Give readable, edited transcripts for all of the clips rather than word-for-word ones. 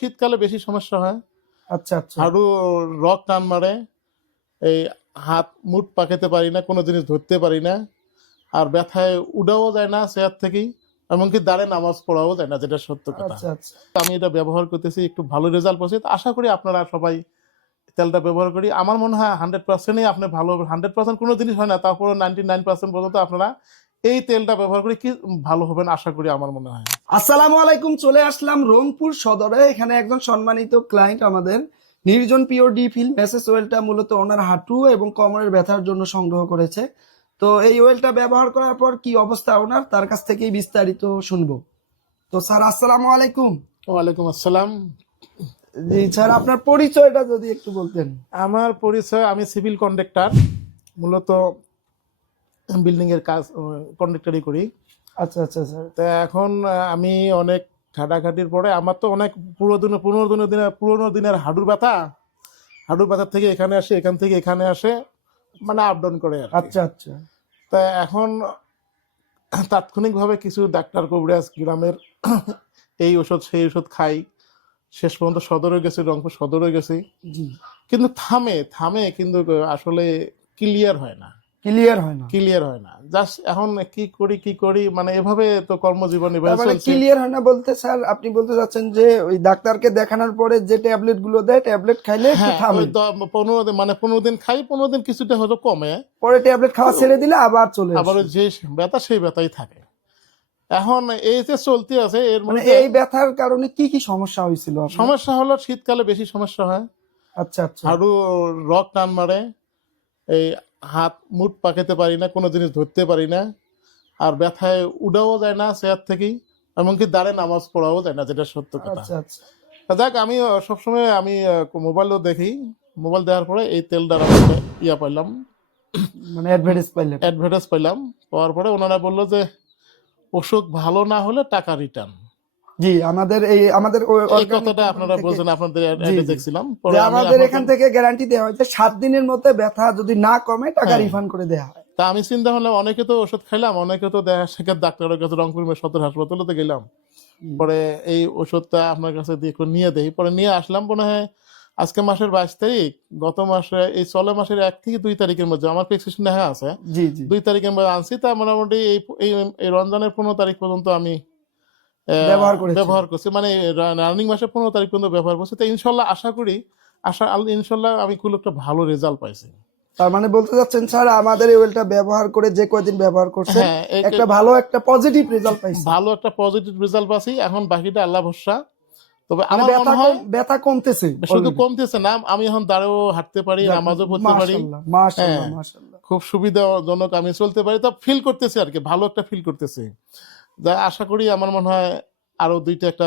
শীতকালে বেশি সমস্যা হয়। আচ্ছা আচ্ছা হাঁটু রক টান মারে, এই হাত মুট পাকাতে পারি না, কোনো জিনিস ধরতে পারি না, আর ব্যথায় উঠাও যায় না চেয়ার থেকেই, এমনকি দাঁড়ে নামাজ পড়াও যায় না, যেটা সত্য কথা। আচ্ছা আচ্ছা আমি এটা ব্যবহার করতেছি, একটু ভালো রেজাল্ট পাচ্ছি। আশা করি আপনারা সবাই তেলটা ব্যবহার করি। আমার মনে হয় 100%ই আপনি ভালো, 100% কোনো জিনিস হয় না, তারপরে 99% পর্যন্ত আপনারা এই তেলটা ব্যবহার করে কি ভালো হবেন আশা করি, আমার মনে হয়। আসসালামু আলাইকুম। চলে আসলাম রংপুর সদরে। এখানে একজন সম্মানিত ক্লায়েন্ট আমাদের নির্জন পিওর ডি ফিল মেসেজ ওয়েলটা মূলত ওনার হাঁটু এবং কোমরের ব্যথার জন্য সংগ্রহ করেছে। তো এই ওয়েলটা ব্যবহার করার পর কি অবস্থা ওনার, তার কাছ থেকেই বিস্তারিত শুনবো। তো স্যার আসসালামু আলাইকুম। ওয়ালাইকুম আসসালাম। জি স্যার, আপনার পরিচয়টা যদি একটু বলতেন। আমার পরিচয়, আমি সিভিল কন্ট্রাক্টর, মূলত বিল্ডিং এর কাজ কন্ট্রাক্টরই করি। আচ্ছা আচ্ছা স্যার। তা এখন আমি অনেক খাটাখাটির পরে আমার তো অনেক পুরোনো দিনের হাঁটুর ব্যথার থেকে এখানে আসে, এখান থেকে এখানে আসে, মানে আপ ডাউন করে আর কি। আচ্ছা আচ্ছা তা এখন তাৎক্ষণিকভাবে কিছু ডাক্তার কবিরাজ গ্রামের এই ওষুধ সেই ওষুধ খাই, শেষ পর্যন্ত সদরে গেছি, রংপুর সদরে গেছি, জি। কিন্তু থামে কিন্তু আসলে ক্লিয়ার হয় না। জাস্ট এখন কি করি মানে এভাবে তো কর্মজীবন এভাবে মানে চলছে। ক্লিয়ার হয় না বলতে স্যার আপনি বলতে চাচ্ছেন যে ওই ডাক্তারকে দেখানোর পরে যে ট্যাবলেট গুলো দেয়, ট্যাবলেট খাইলে একটু হ্যাঁ, থামে, ওই 15 দিন, মানে 15 দিন খাই, 15 দিন কিছুটা হয়তো কমে, পরে ট্যাবলেট খাওয়া ছেড়ে দিলে আবার চলে আবার আসে। ওই যে ব্যথা সেই ব্যথাই থাকে। এখন এই যে চলতে আছে, এর মানে মধ্যে এই ব্যথার কারণে কি কি সমস্যা হয়েছিল আপনার? সমস্যা হলো শীতকালে বেশি সমস্যা হয়। আচ্ছা আচ্ছা হাঁটু রক টান মারে, এই হাত মুট পাকাতে পারি না, কোনো জিনিস ধরতে পারি না, আর ব্যথায় উঠাও যায় না চেয়ার থেকেই, এমনকি দাঁড়ে নামাজ পড়াও যায় না, যেটা সত্য কথা। আচ্ছা আচ্ছা যাক, আমি সবসময় আমি মোবাইলও দেখি, মোবাইল দেওয়ার পরে এই তেলটার পাইলাম, মানে অ্যাডভার্টাইজ পাইলাম। পাওয়ার পরে ওনারা বললো যে অসুখ ভালো না হলে টাকা রিটার্ন। জি, আমাদের এই কথাটা আপনারা বলছেন, আপনাদের অ্যাডে দেখছিলাম। যে আমাদের এখান থেকে গ্যারান্টি দেওয়া হয় যে 7 দিনের মধ্যে ব্যথা যদি না কমে টাকা রিফান্ড করে দেওয়া হয়। তা আমি চিন্তা করলাম, অনেকে তো ওষুধ খাইলাম, অনেকে তো দেখা শেখার ডাক্তারের কাছে রংপুর সদর হাসপাতালে তো গেলাম, পরে এই ওষুধটা আপনার কাছে দিয়ে নিয়ে দেই, পরে নিয়ে আসলাম। মনে হয় আজকে মাসের 22 তারিখ, গত মাসে এই চলে মাসের 1 থেকে 2 তারিখের মধ্যে আমার প্রেসক্রিপশন দেখা আছে, জি জি 2 তারিখের মধ্যে আনছি। তা মোটামুটি এই রমজানের 15 তারিখ পর্যন্ত আমি ব্যবহার করছি, মানে রানিং মাসের 15 তারিখ পর্যন্ত ব্যবহার করছি। তো ইনশাল্লাহ আশা করি, ইনশাল্লাহ আমি খুব একটা ভালো রেজাল্ট পাইছি। তার মানে বলতে চাচ্ছেন স্যার আমাদের এই ওয়েলটা ব্যবহার করে যে কয়দিন ব্যবহার করছেন একটা ভালো একটা পজিটিভ রেজাল্ট পাইছেন। ভালো একটা পজিটিভ রেজাল্ট পাইছি। এখন বাকিটা আল্লাহ ভরসা। তবে আমার মনে হয় ব্যথা কমতেছে, শুধু কমতেছে না, আমি এখন দাঁড়াও হাঁটতে পারি, নামাজও পড়তে পারি, মাশাআল্লাহ মাশাআল্লাহ, খুব সুবিধাজনক আমি চলতে পারি। তা ফিল করতেছি আর কি, ভালো একটা ফিল করতেছি। যা আশা করি আমার মনে হয় আরো 2টা একটা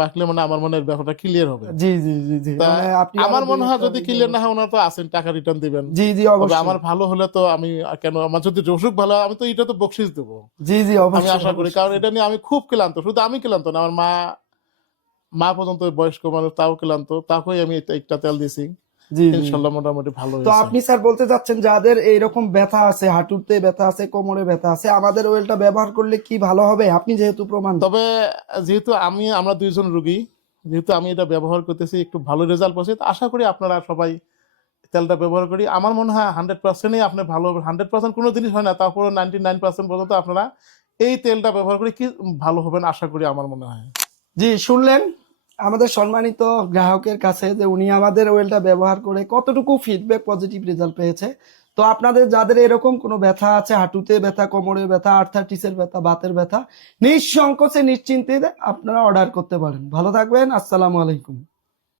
মাখলে মানে আমার মনে হয় ব্যাপারটা ক্লিয়ার হবে। জি জি জি জি, মানে আপনি আমার মনে হয় যদি ক্লিয়ার না হয়, ওনারা তো আছেন, টাকা রিটার্ন দিবেন। জি জি অবশ্যই। আমার ভালো হলে তো আমি কেন, আমার যদি অসুখ ভালো হয়, আমি তো এটা তো বকশিস দেবো। জি জি আমি অবশ্যই আশা করি, কারণ এটা নিয়ে আমি খুব ক্লান্ত। শুধু আমি ক্লান্ত না, আমার মা পর্যন্ত বয়স্ক মানুষ, তাও ক্লান্ত, তাকেই আমি একটা তেল দিছি। ইনশাআল্লাহ মোটামুটি ভালো হয়েছে। তো আপনি স্যার বলতে চাচ্ছেন যাদের এইরকম ব্যথা আছে, হাঁটুতে ব্যথা আছে, কোমরে ব্যথা আছে, আমাদের ওয়েলটা ব্যবহার করলে কি ভালো হবে? আপনি যেহেতু প্রমাণ। তবে যেহেতু আমরা 2 জন রোগী, যেহেতু আমি এটা ব্যবহার করতেছি, একটু ভালো রেজাল্ট পাচ্ছি, আশা করি আপনারা সবাই তেলটা ব্যবহার করি। আমার মনে হয় 100%ই আপনি ভালো হবে। 100% কোনো জিনিস হয় না, তারপরে 99% পর্যন্ত আপনারা এই তেলটা ব্যবহার করে কি ভালো হবেন আশা করি, আমার মনে হয়। জি, শুনলেন আমাদের সম্মানিত গ্রাহকের কাছে যে উনি আমাদের ওয়েলটা ব্যবহার করে কতটুকু ফিডব্যাক পজিটিভ রেজাল্ট পেয়েছে। তো আপনাদের যাদের এরকম কোনো ব্যথা আছে, হাঁটুতে ব্যথা, কোমরে ব্যথা, আর্থারাইটিসের ব্যথা, বাতের ব্যথা, নিঃসংকোচে নিশ্চিন্তে আপনারা অর্ডার করতে পারেন। ভালো থাকবেন, আসসালামু আলাইকুম।